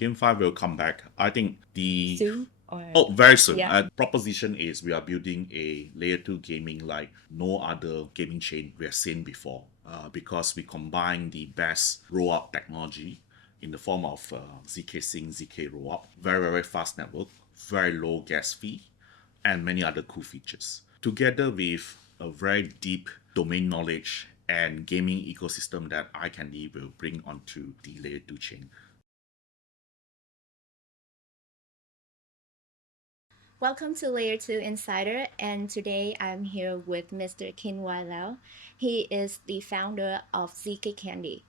GameFi will come back. I think the Soon or very soon. yeah. Proposition is we are building a layer two gaming like no other gaming chain we have seen before. Because we combine the best roll up technology in the form of zksync, zk roll up, very fast network, very low gas fee, and many other cool features. Together with a very deep domain knowledge and gaming ecosystem that iCandy will bring onto the layer 2 chain. Welcome to Layer 2 Insider, and today I'm here with Mr. Kin Wai Lau. He is the founder of ZKcandy.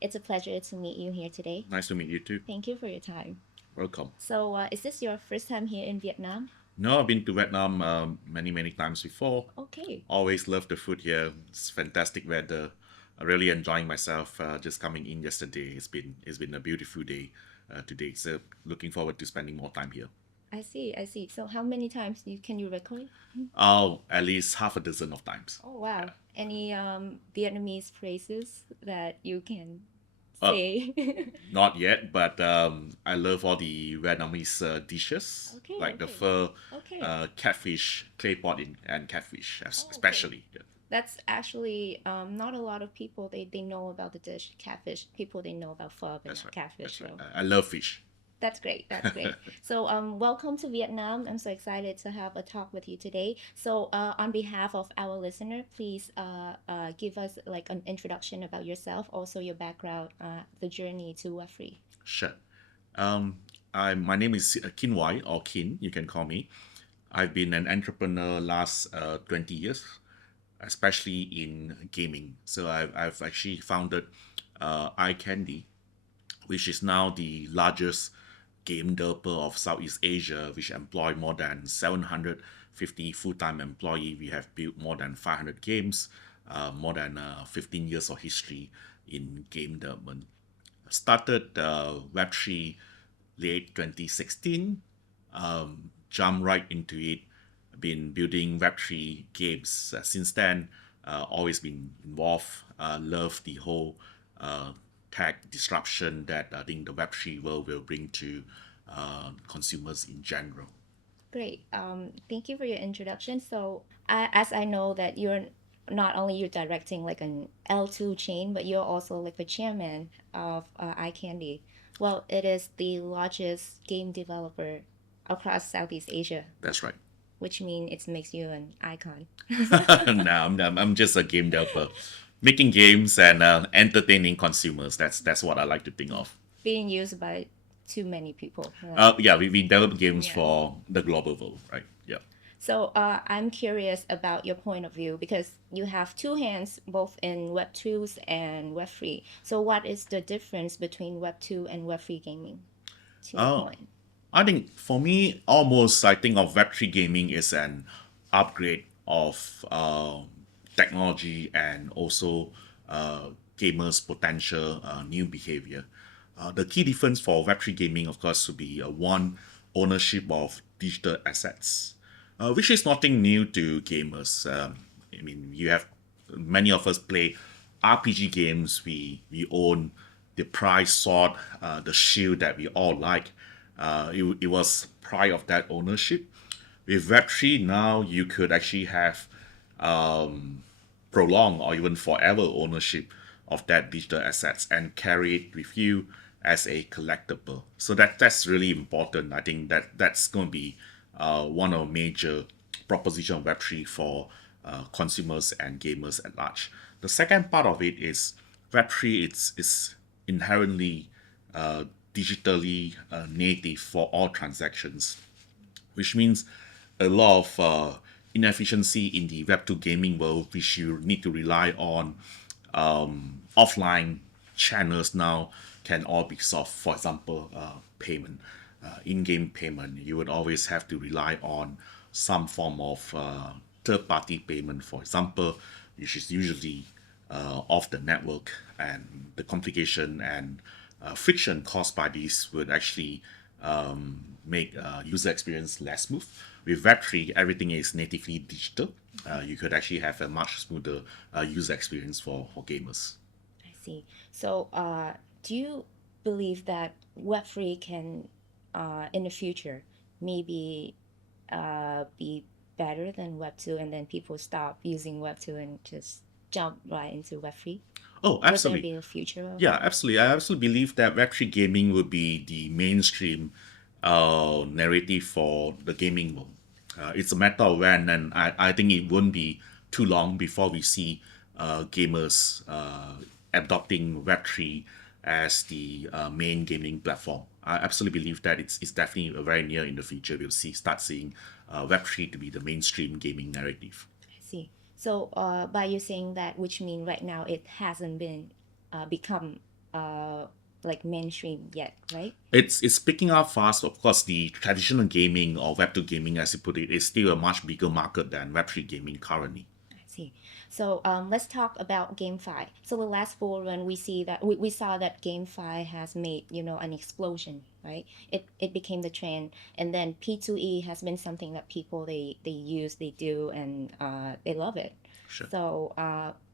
It's a pleasure to meet you here today. Nice to meet you too. Thank you for your time. Welcome. So, is this your first time here in Vietnam? No, I've been to Vietnam many times before. Okay. Always love the food here. It's fantastic weather. I'm really enjoying myself. Just coming in yesterday. It's been a beautiful day today. So looking forward to spending more time here. I see, I see. So, how many times can you record? Oh, at least half a dozen of times. Oh, wow. Any Vietnamese phrases that you can Uh, say? Not yet, but I love all the Vietnamese dishes, Okay, like the okay. pho, Okay. catfish, clay pot, and catfish, Oh, okay. especially. Yeah. That's actually not a lot of people they know about the dish catfish. People they know about pho but That's not right. catfish. That's right. So I love fish. that's great. That's great. So welcome to Vietnam. I'm so excited to have a talk with you today. So on behalf of our listener, please give us like an introduction about yourself, also your background, the journey to Web3. Sure. Um, my name is Kin Wai, or Kin, you can call me. I've been an entrepreneur last 20 years, especially in gaming. So I've actually founded iCandy, which is now the largest game developer of Southeast Asia, which employ more than 750 full-time employees. We have built more than 500 games, more than 15 years of history in game development. Started Web3 late 2016, jumped right into it. Been building Web3 games since then. Always been involved. Love the whole tech disruption that I think the Web3 world will bring to consumers in general. Great. Thank you for your introduction. So, as I know that you're not only you're directing like an L2 chain, but you're also like the chairman of iCandy. Well, it is the largest game developer across Southeast Asia, That's right. which means it makes you an icon. No, I'm just a game developer, making games and entertaining consumers. That's what I like to think of. Being used by too many people. Yeah, we develop games Yeah. for the global world, right? Yeah. So I'm curious about your point of view because you have two hands both in Web 2s and Web 3. So what is the difference between Web 2 and Web 3 gaming to your Oh, point? I think for me, almost I think of Web3 gaming is an upgrade of technology and also gamers' potential new behavior. The key difference for Web3 gaming, of course, would be one ownership of digital assets, which is nothing new to gamers. I mean, you have many of us play RPG games. We own the prize sword, the shield that we all like. It was pride of that ownership. With Web3 now, you could actually have prolonged or even forever ownership of that digital assets and carry it with you as a collectible. So that's really important. I think that's going to be one of the major proposition of Web3 for consumers and gamers at large. The second part of it is Web3 is inherently digitally native for all transactions, which means a lot of inefficiency in the Web2 gaming world, which you need to rely on offline channels now can all be solved. For example, payment, in-game payment, you would always have to rely on some form of third-party payment, for example, which is usually off the network, and the complication and friction caused by this would actually make user experience less smooth. With Web3, everything is natively digital. You could actually have a much smoother user experience for gamers. I see. So do you believe that Web3 can, in the future, maybe be better than Web2, and then people stop using Web2 and just jump right into Web3? Oh, Would there absolutely. be a future of Yeah, it? absolutely. I absolutely believe that Web3 gaming will be the mainstream narrative for the gaming world. It's a matter of when, and I think it won't be too long before we see gamers adopting Web3 as the main gaming platform. I absolutely believe that it's definitely a very near in the future. We'll start seeing Web3 to be the mainstream gaming narrative. I see. So, by you saying that, which mean right now it hasn't been become uh, like mainstream yet, right? It's picking up fast. Of course, the traditional gaming or Web2 gaming, as you put it, is still a much bigger market than Web3 gaming currently. I see. So let's talk about GameFi. So the last bull run, we saw that GameFi has made an explosion, right? It became the trend, and then P2E has been something that people they use, they do, and they love it. Sure. So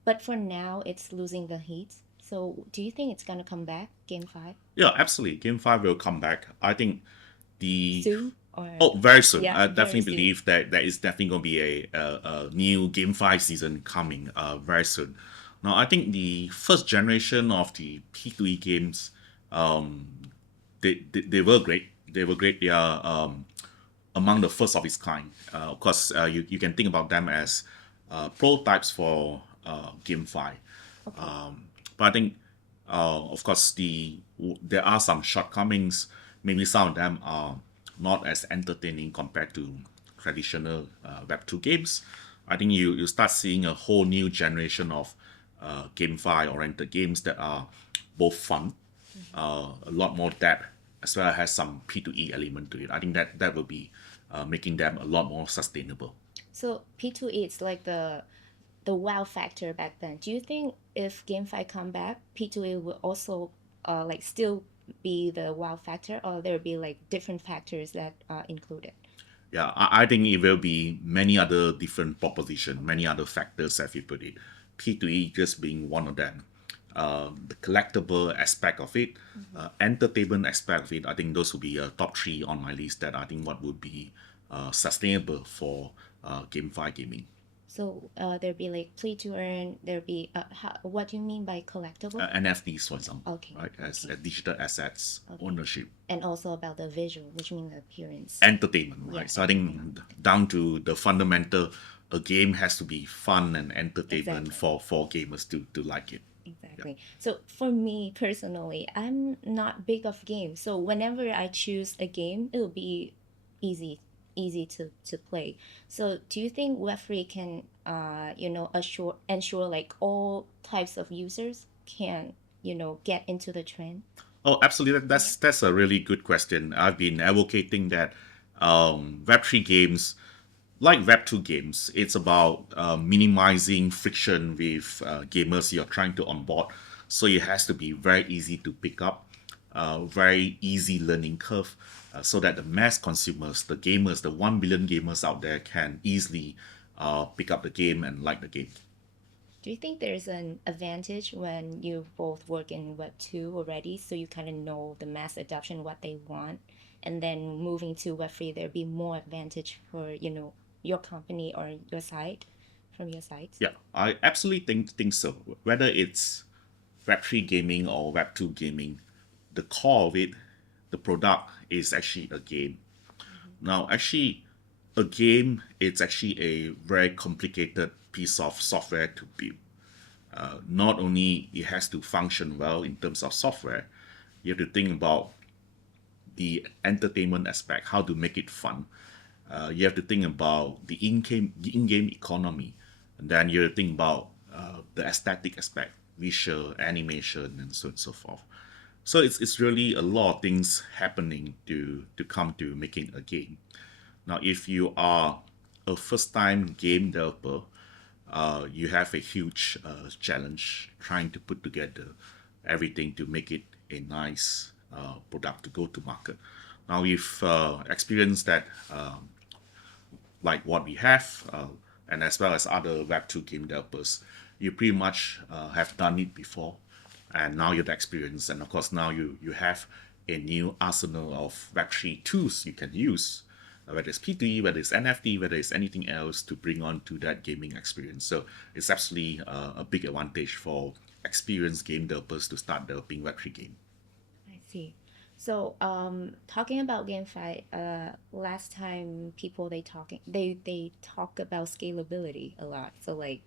but for now, it's losing the heat. So do you think it's gonna come back, GameFi, Yeah, absolutely. Game 5 will come back. I think the soon or oh, very soon. yeah, I very definitely soon? believe that there is definitely going to be a new Game 5 season coming very soon. Now, I think the first generation of the P2E games, um, they were great. They were great. They are among the first of its kind. Of course, you can think about them as prototypes for Game 5. Okay. But I think, of course, there are some shortcomings. Maybe some of them are not as entertaining compared to traditional Web2 games. I think you start seeing a whole new generation of GameFi oriented games that are both fun, a lot more depth, as well as has some P2E element to it. I think that will be making them a lot more sustainable. So P2E, it's like the wow factor back then. Do you think if GameFi come back, P2A will also like still be the wow factor, or there will be like different factors that are included? Yeah, I think it will be many other different proposition, many other factors, as you put it. P2E just being one of them. The collectible aspect of it, Mhm. entertainment aspect of it, I think those would be top three on my list that I think what would be sustainable for GameFi gaming. So there'll be like play to earn. There'll be what do you mean by collectible? NFTs, for example, Okay, right, as okay, digital assets, okay. ownership, And also about the visual, which means the appearance. entertainment, Yeah, right? So I think entertainment. down to the fundamental, a game has to be fun and entertainment Exactly. for gamers to like it. Yeah. Exactly. So for me personally, I'm not big of games. So whenever I choose a game, it'll be easy, easy to play. So do you think Web3 can ensure like all types of users can, get into the trend? Oh, absolutely. Yeah. That's a really good question. I've been advocating that Web3 games, like Web2 games, it's about minimizing friction with gamers you're trying to onboard. So it has to be very easy to pick up, very easy learning curve, so that the mass consumers, the gamers, the 1 billion gamers out there can easily pick up the game and like the game. Do you think there's an advantage when you both work in Web2 already, so you kind of know the mass adoption, what they want, and then moving to Web3, there'd be more advantage for, your company or your site, from your site? Yeah, I absolutely think so. Whether it's Web3 gaming or Web2 gaming, the core of it, the product is actually a game. Mhm. Now, actually, a game it's actually a very complicated piece of software to build. Not only it has to function well in terms of software, you have to think about the entertainment aspect, how to make it fun. You have to think about the in-game economy, and then you have to think about the aesthetic aspect, visual, animation, and so on and so forth. So it's really a lot of things happening to come to making a game. Now, if you are a first-time game developer, you have a huge challenge trying to put together everything to make it a nice product to go to market. Now, we've experienced that, like what we have, and as well as other Web2 game developers, you pretty much have done it before. and now you have the experience, and of course now you have a new arsenal of Web3 tools you can use, whether it's P2E, whether it's NFT, whether it's anything else to bring on to that gaming experience. So it's absolutely a big advantage for experienced game developers to start developing Web3 game. I see. So, talking about GameFi, last time people they talk about scalability a lot. So like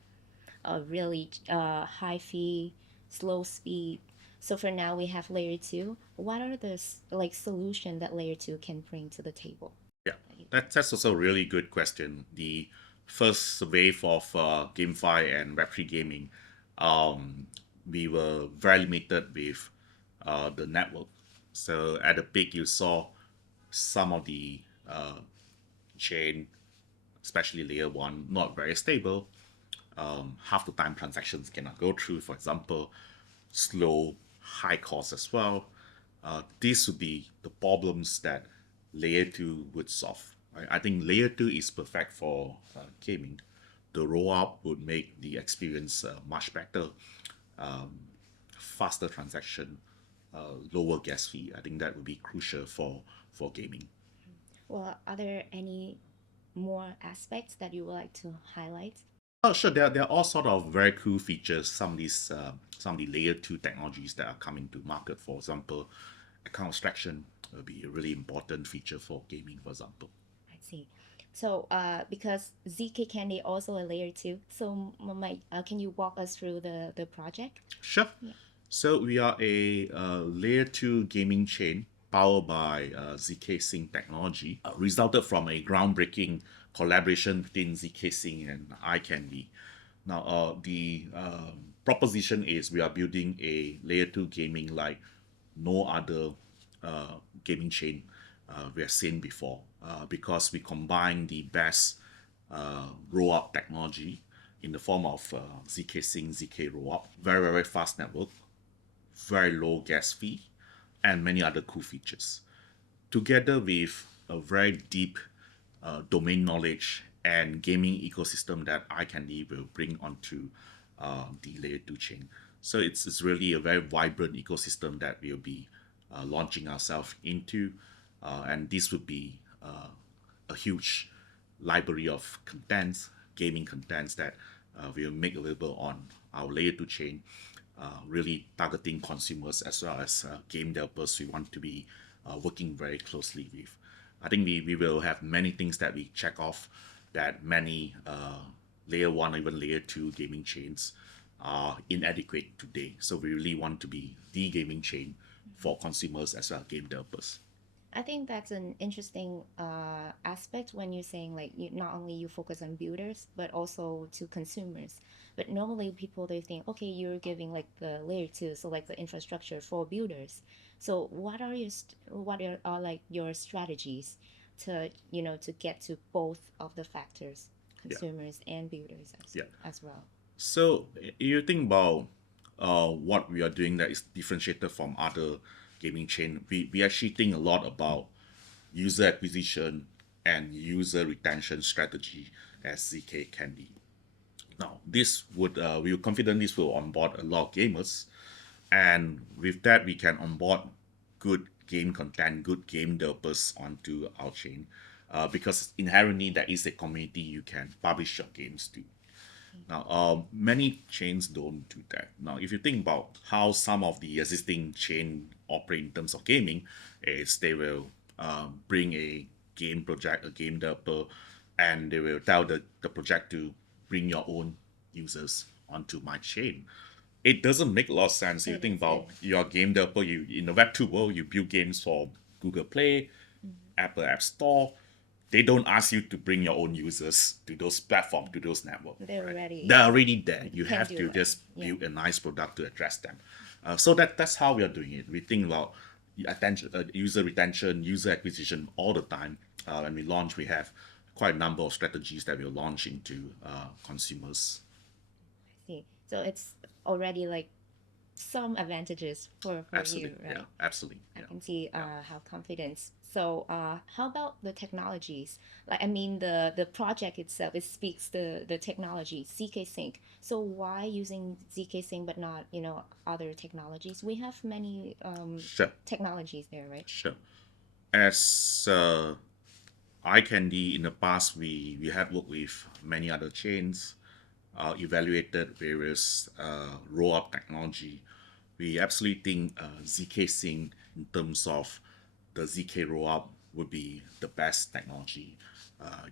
a really high fee, slow speed. So for now we have layer two. What are the like solution that layer two can bring to the table? Yeah, that's also a really good question. The first wave of GameFi and Web3 gaming, um, we were very limited with the network. So at the peak, you saw some of the chain, especially layer one, not very stable. Half the time transactions cannot go through, for example, slow, high cost as well. These would be the problems that layer 2 would solve. Right? I think layer 2 is perfect for gaming. The rollout would make the experience much better, faster transaction, lower gas fee. I think that would be crucial for gaming. Well, are there any more aspects that you would like to highlight? Oh, sure. There are all sort of very cool features. Some of the layer two technologies that are coming to market. For example, account abstraction will be a really important feature for gaming. For example. I see. So, because ZKcandy also a layer two, so can you walk us through the project? Sure. Yeah. So we are a layer two gaming chain powered by zksync technology, resulted from a groundbreaking collaboration between zksync and iCandy. Now, the proposition is we are building a layer two gaming like no other gaming chain we have seen before, because we combine the best roll-up technology in the form of zksync, zk roll-up, very, very fast network, very low gas fee, and many other cool features, together with a very deep domain knowledge and gaming ecosystem that iCandy will bring onto the layer 2 chain. So it's really a very vibrant ecosystem that we'll be launching ourselves into. And this would be a huge library of contents, gaming contents that we'll make available on our layer 2 chain, really targeting consumers as well as game developers we want to be working very closely with. I think we will have many things that we check off that many layer 1 or even layer 2 gaming chains are inadequate today. So we really want to be the gaming chain for consumers as well as game developers. I think that's an interesting aspect when you're saying like not only you focus on builders but also to consumers. But normally people they think, okay, you're giving like the layer two, so like the infrastructure for builders. So what are like your strategies to to get to both of the factors, Yeah, consumers and builders yeah. as well? So you think about what we are doing that is differentiated from other gaming chain. We actually think a lot about user acquisition and user retention strategy as ZKcandy. Now, this would we are confident this will onboard a lot of gamers, and with that we can onboard good game content, good game developers onto our chain, because inherently there is a community you can publish your games to. Now, many chains don't do that. Now, if you think about how some of the existing chain operate in terms of gaming, is they will bring a game project, a game developer, and they will tell the project to bring your own users onto my chain. It doesn't make a lot of sense. You It think is. about your game developer, you in the Web 2 world, you build games for Google Play, Apple App Store. They don't ask you to bring your own users to those platforms, to those networks. They're Right? ready. They're already there. You Can have do to it. just Yeah. build a nice product to address them. So that's how we are doing it. We think about attention, user retention, user acquisition all the time. When we launch, we have quite a number of strategies that we'll launch into consumers. I see. So it's already like some advantages for you, Absolutely. Yeah. right? Absolutely. I Yeah. can see Yeah. how confidence. So how about the technologies? Like I mean the project itself, it speaks the technology, zksync. So why using zksync but not, other technologies? We have many Sure. technologies there, right? Sure. As iCandy in the past, we had worked with many other chains, evaluated various roll-up technology. We absolutely think zksync in terms of the zk roll-up would be the best technology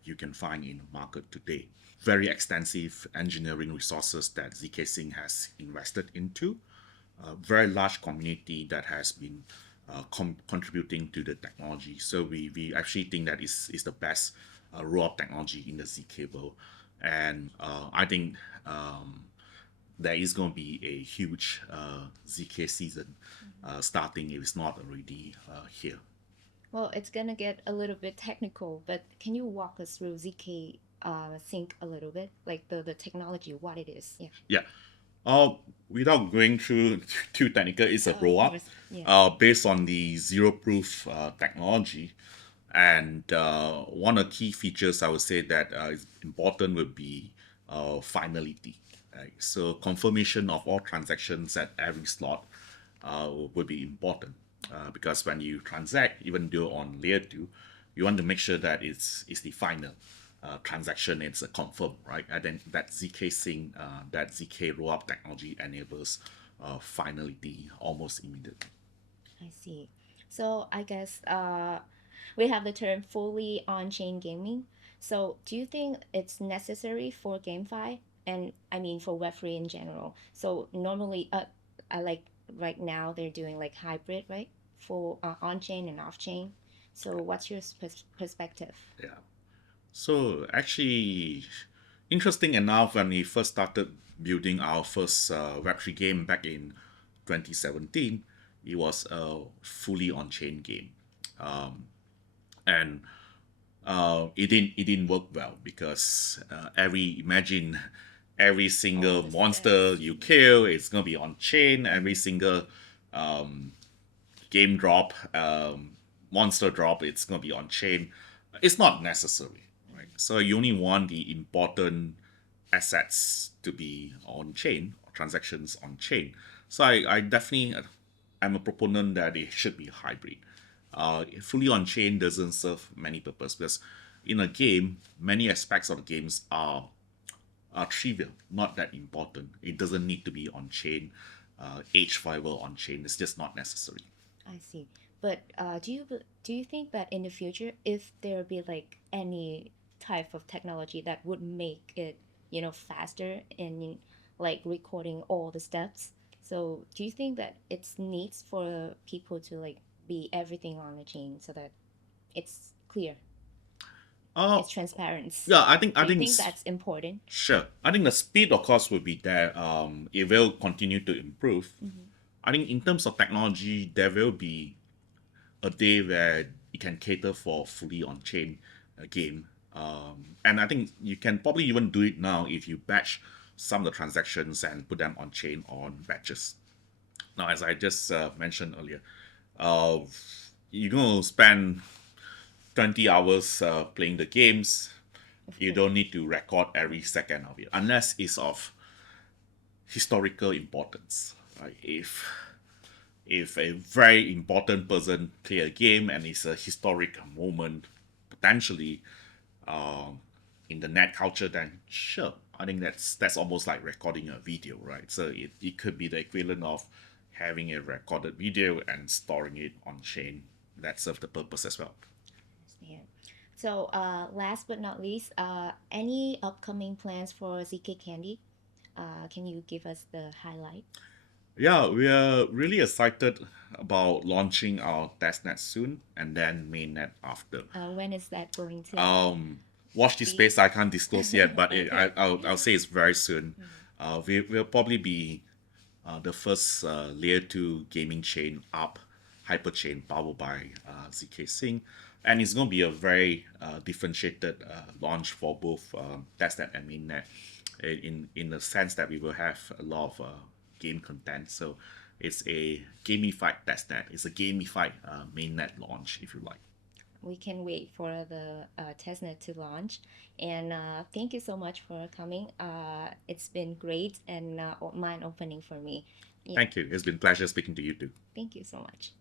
you can find in the market today. Very extensive engineering resources that zksync has invested into, a very large community that has been contributing to the technology. So we actually think that is the best roll-up technology in the ZK world. And I think there is going to be a huge ZK season starting if it's not already here. Well, it's gonna get a little bit technical, but can you walk us through zk sync a little bit, like the technology, what it is? Yeah. Yeah. Without going through too technical, it's a Of roll up course. Yeah. based on the zero proof technology. And one of the key features I would say that is important would be finality. Right? So confirmation of all transactions at every slot would be important because when you transact, even though on layer two, you want to make sure that it's the final transaction, it's a confirm, right? And then that ZK sync, that ZK rollup technology enables finality almost immediately. I see. So I guess we have the term fully on-chain gaming. So do you think it's necessary for GameFi and I mean for Web3 in general? So normally, I like right now they're doing like hybrid, right? For on-chain and off-chain. So what's your perspective? Yeah. So actually, interesting enough, when we first started building our first Web3 game back in 2017, it was a fully on-chain game, and it didn't work well because every imagine every All single the monster steps. you kill is gonna be on chain. Every single game drop, monster drop, it's gonna be on chain. It's not necessary, right? So you only want the important assets to be on chain, transactions on chain. So I definitely I'm a proponent that it should be hybrid. Fully on chain doesn't serve many purpose because in a game, many aspects of the games are trivial, not that important. It doesn't need to be on chain. Age fiber on chain is just not necessary. I see. But do you think that in the future, if there be like any type of technology that would make it, faster in like recording all the steps? So do you think that it's needs for people to like be everything on the chain so that it's clear, Uh, it's transparent? yeah, I Do you think think that's important? sure. I think the speed, of course, will be there. It will continue to improve. Mm-hmm. I think in terms of technology, there will be a day where it can cater for fully on-chain game. And I think you can probably even do it now if you batch some of the transactions and put them on chain on batches. Now, as I just mentioned earlier, uh, you're going to spend 20 hours playing the games. Of You course. don't need to record every second of it unless it's of historical importance. Right? If a very important person play a game and it's a historic moment, potentially in the net culture, then sure, I think that's almost like recording a video, right? So it could be the equivalent of having a recorded video and storing it on chain. That serves the purpose as well. Understand. So last but not least, any upcoming plans for ZKcandy? Can you give us the highlight? Yeah, we are really excited about launching our testnet soon and then mainnet after. When is that going to Watch this be? space. I can't disclose yet, but Okay. I'll say it's very soon. Mhm. We'll probably be the first layer 2 gaming chain up, hyperchain powered by zksync. And it's going to be a very differentiated launch for both testnet and mainnet in the sense that we will have a lot of game content. So it's a gamified testnet. It's a gamified mainnet launch, if you like. We can wait for the testnet to launch. And thank you so much for coming. It's been great and mind opening for me. Yeah, Thank you. It's been a pleasure speaking to you too. thank you so much.